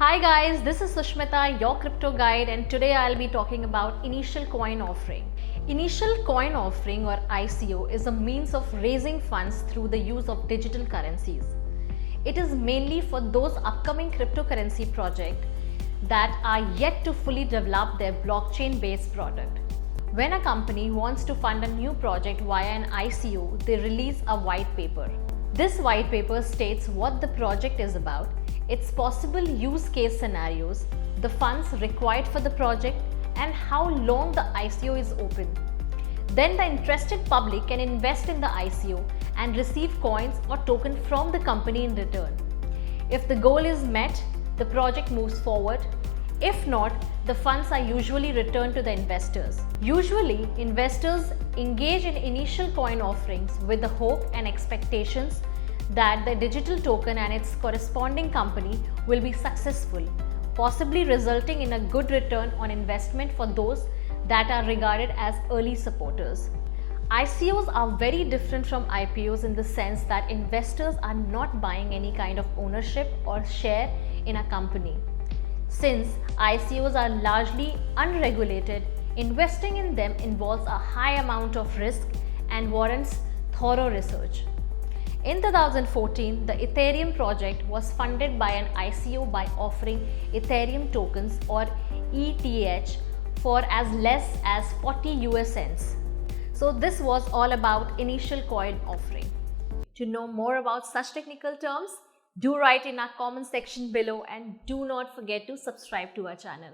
Hi guys, this is Sushmita, your crypto guide, and today I'll be talking about initial coin offering. Initial coin offering or ICO is a means of raising funds through the use of digital currencies. It is mainly for those upcoming cryptocurrency projects that are yet to fully develop their blockchain based product. When a company wants to fund a new project via an ICO, they release a white paper. This white paper states what the project is about, its possible use case scenarios, the funds required for the project, and how long the ICO is open. Then the interested public can invest in the ICO and receive coins or token from the company in return. If the goal is met, the project moves forward. If not, the funds are usually returned to the investors. Usually, investors engage in initial coin offerings with the hope and expectations that the digital token and its corresponding company will be successful, possibly resulting in a good return on investment for those that are regarded as early supporters. ICOs are very different from IPOs in the sense that investors are not buying any kind of ownership or share in a company. Since ICOs are largely unregulated, investing in them involves a high amount of risk and warrants thorough research. In 2014, the Ethereum project was funded by an ICO by offering Ethereum tokens or ETH for as less as 40 US cents. So this was all about initial coin offering. To know more about such technical terms, do write in our comment section below and do not forget to subscribe to our channel.